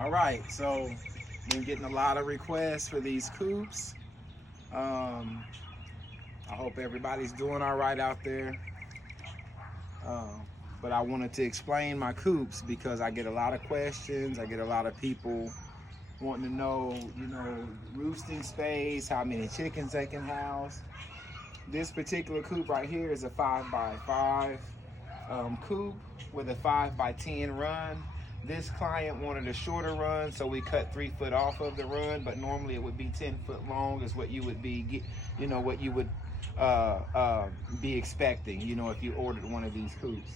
All right, so been getting a lot of requests for these coops. I hope everybody's doing all right out there. But I wanted to explain my coops because I get a lot of questions. I get a lot of people wanting to know, roosting space, how many chickens they can house. This particular coop right here is a 5x5 coop with a 5x10 run. This client wanted a shorter run, so we cut 3 foot off of the run, but normally it would be 10 foot long is what you would be, what you would be expecting, if you ordered one of these coops.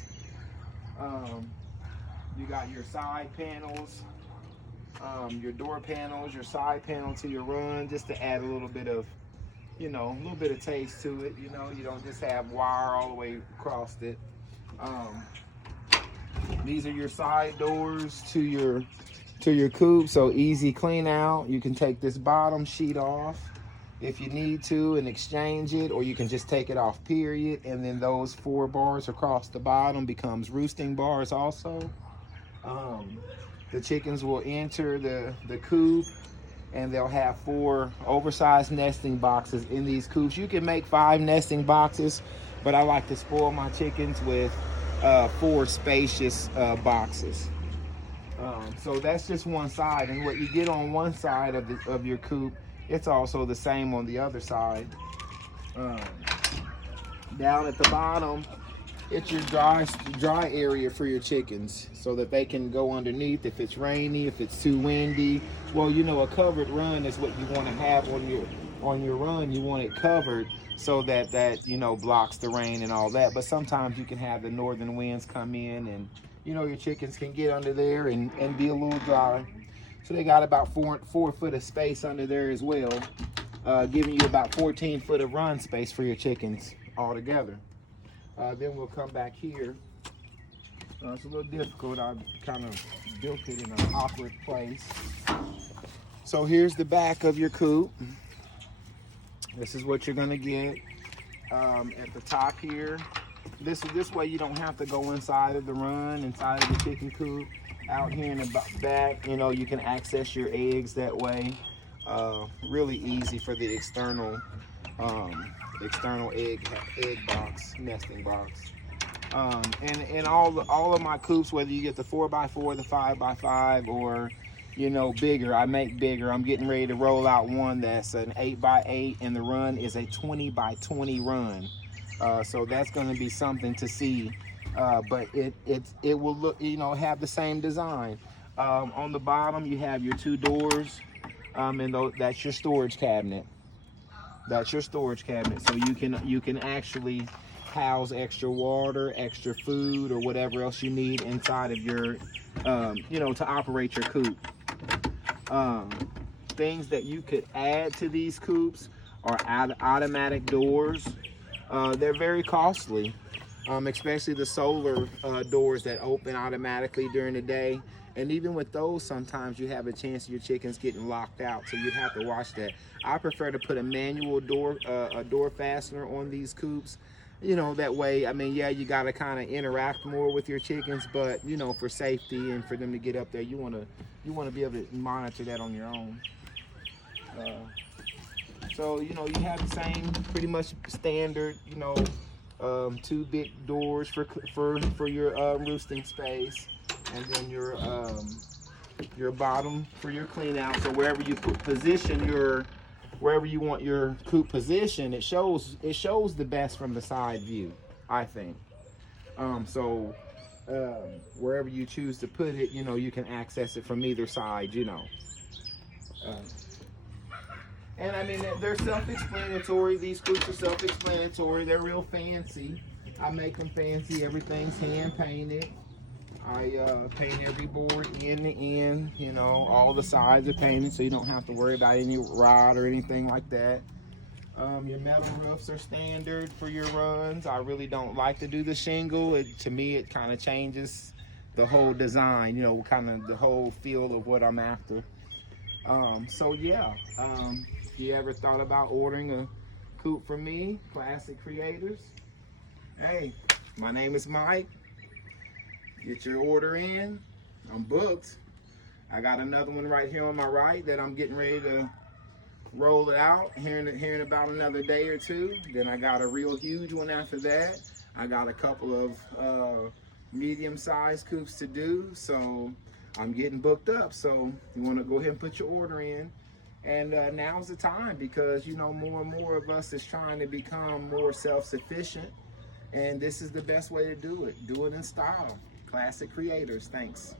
You got your side panels, your door panels, your side panel to your run, just to add a little bit of, a little bit of taste to it. You don't just have wire all the way across it. These are your side doors to your coop, so easy clean out. You can take this bottom sheet off if you need to and exchange it, or you can just take it off, period, and then those 4 bars across the bottom becomes roosting bars also. The chickens will enter the coop, and they'll have 4 oversized nesting boxes in these coops. You can make 5 nesting boxes, but I like to spoil my chickens with 4 spacious boxes. So that's just one side, and what you get on one side of your coop, it's also the same on the other side. Down at the bottom, it's your dry area for your chickens, so that they can go underneath if it's rainy, if it's too windy. Well, a covered run is what you want to have on your run. You want it covered so that blocks the rain and all that. But sometimes you can have the northern winds come in, and your chickens can get under there and be a little dry. So they got about 4 foot of space under there as well, giving you about 14 foot of run space for your chickens altogether. Then we'll come back here. It's a little difficult. I kind of built it in an awkward place. So here's the back of your coop. This is what you're gonna get at the top here. This way you don't have to go inside of the run, inside of the chicken coop. Out here in the back, you can access your eggs that way. Really easy for the external egg box, nesting box. And all of my coops, whether you get the 4x4, the 5x5, or bigger, I make bigger. I'm getting ready to roll out one that's an 8x8, and the run is a 20x20 run. So that's going to be something to see. But it will look, have the same design. On the bottom, you have your 2 doors, and that's your storage cabinet. That's your storage cabinet. So you can actually house extra water, extra food, or whatever else you need inside of your, to operate your coop. Things that you could add to these coops are automatic doors. They're very costly, especially the solar doors that open automatically during the day. And even with those, sometimes you have a chance of your chickens getting locked out, so you'd have to watch that. I prefer to put a manual door, a door fastener on these coops. That way, you got to kind of interact more with your chickens, but for safety and for them to get up there, you want to be able to monitor that on your own. So you have the same pretty much standard, 2 big doors for your roosting space, and then your bottom for your clean out. So wherever you wherever you want your coop position, it shows the best from the side view, I think. So wherever you choose to put it, you can access it from either side, And they're self-explanatory. These coops are self-explanatory. They're real fancy. I make them fancy. Everything's hand painted. I paint every board end to end. All the sides are painted, so you don't have to worry about any rot or anything like that. Your metal roofs are standard for your runs. I really don't like to do the shingle. To me, it kind of changes the whole design, kind of the whole feel of what I'm after. So yeah, if you ever thought about ordering a coop from me, Classic Creators, hey, my name is Mike. Get your order in. I'm booked. I got another one right here on my right that I'm getting ready to roll it out here in about another day or two. Then I got a real huge one after that. I got a couple of medium-sized coops to do, so I'm getting booked up. So you want to go ahead and put your order in. And now's the time, because you know, more and more of us is trying to become more self-sufficient, and this is the best way to do it. Do it in style. Classic Creators. Thanks.